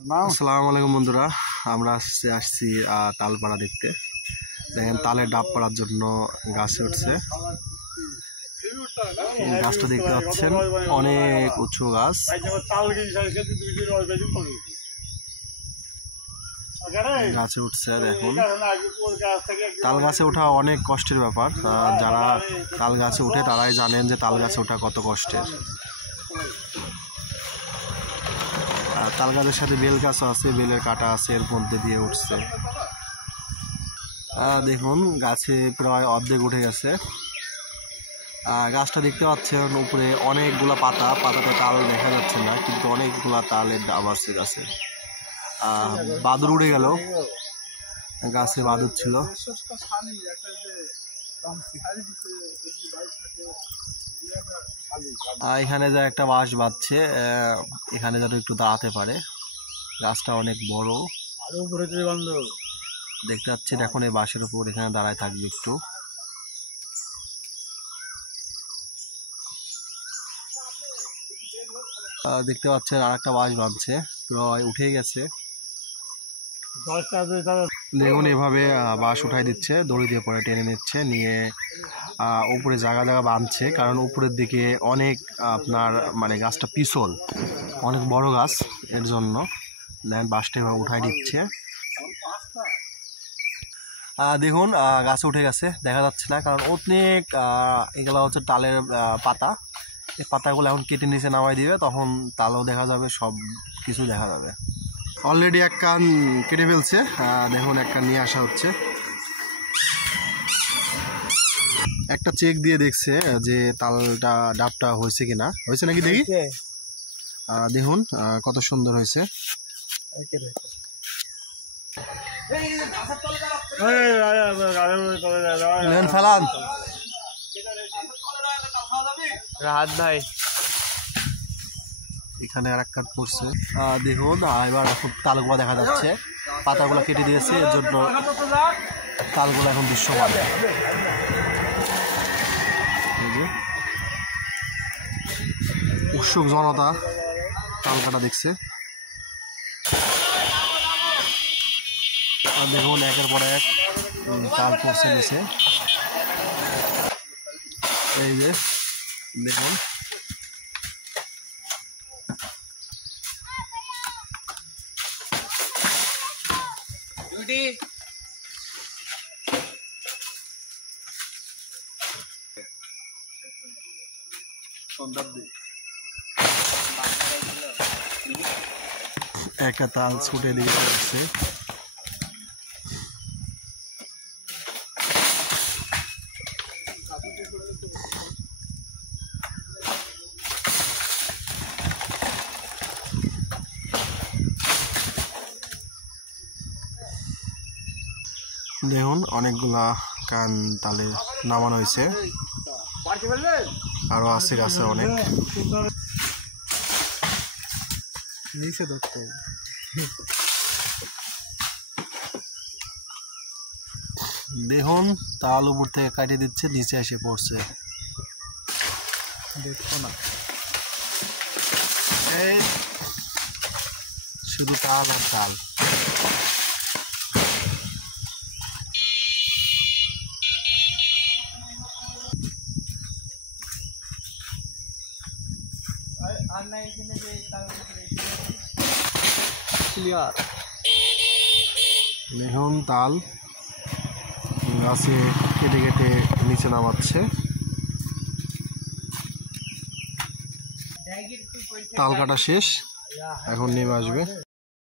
আসসালামু আলাইকুম বন্ধুরা, আমরা আসছি তালপাড়া দেখতে। দেখেন তালের ডাব পাড়ার জন্য গাছে উঠছে। গাছটা দেখতে পাচ্ছেন, অনেক উঁচু গাছ। গাছে উঠছে দেখুন। তাল গাছে ওঠা অনেক কষ্টের ব্যাপার। যারা তাল গাছে উঠে তারাই জানেন যে তাল গাছে ওঠা কত কষ্টের। তাল গাছের সাথে বেল গাছও আছে, বেলের কাটা আছে, এর মধ্যে দিয়ে উঠছে। দেখুন গাছে প্রায় অর্ধেক উঠে গেছে। গাছটা দেখতে পাচ্ছেন উপরে অনেকগুলা পাতাতে তাল দেখা যাচ্ছে না, কিন্তু অনেকগুলা তালের ডাব আছে গাছে। বাদুর উড়ে গেল, গাছে বাদুর ছিল। এখানে যা একটা বাঁশ বাঁধছে, এখানে যেন একটু দাঁড়াতে পারে। গাছটা অনেক বড়, দেখতে পাচ্ছেন। এখন এই বাঁশের উপর এখানে দাঁড়ায় থাকবে একটু। দেখতে পাচ্ছেন আর একটা বাঁশ বাঁধছে, প্রায় উঠে গেছে। দেখুন এভাবে বাঁশ উঠাই দিচ্ছে, দড়ি দিয়ে পরে টেনে নিচ্ছে, নিয়ে উপরে জায়গা বাঁধছে। কারণ উপরের দিকে অনেক আপনার গাছটা পিছল, অনেক বড় গাছ, এর জন্য দেন বাঁশটা এভাবে উঠাই দিচ্ছে। দেখুন গাছে উঠে গেছে, দেখা যাচ্ছে না কারণ অনেক এগুলো হচ্ছে তালের পাতা। এই পাতাগুলো এখন কেটে নিচে নামাই দিবে, তখন তালও দেখা যাবে, সব কিছু দেখা যাবে। অলরেডি এক কান কেটে ফেলছে, দেখুন এক কান নিয়ে আসা হচ্ছে। একটা চেক দিয়ে দেখছে যে তালটা ডাবটা হয়েছে কিনা, হয়েছে নাকি দেখি। দেখুন কত সুন্দর হয়েছে। ফেলান রাহাত ভাই, এখানে আর এক কাট পড়ছে। দেখুন এবার এখন তালগুলো দেখা যাচ্ছে, পাতাগুলো কেটে দিয়েছে, এর জন্য তালগুলো এখন দৃশ্যমান। উৎসুক জনতা তাল কাটা দেখছে। দেখুন একের পর এক তাল পড়ছে নিচে। এই যে দেখুন একটা তাল ছুটে দিয়ে আসছে। দেখুন অনেকগুলা কান তালে নামানো হয়েছে, আরো আছে গাছে অনেক। নিচে ধরতে দেখুন তাল উপর থেকে কাটিয়ে দিচ্ছে, নিচে এসে পড়ছে। দেখো না, এই শুধু তাল আর তাল। দেখুন তাল গাছে কেটে কেটে নিচে নামাচ্ছে। তাল কাটা শেষ, এখন নেমে আসবে।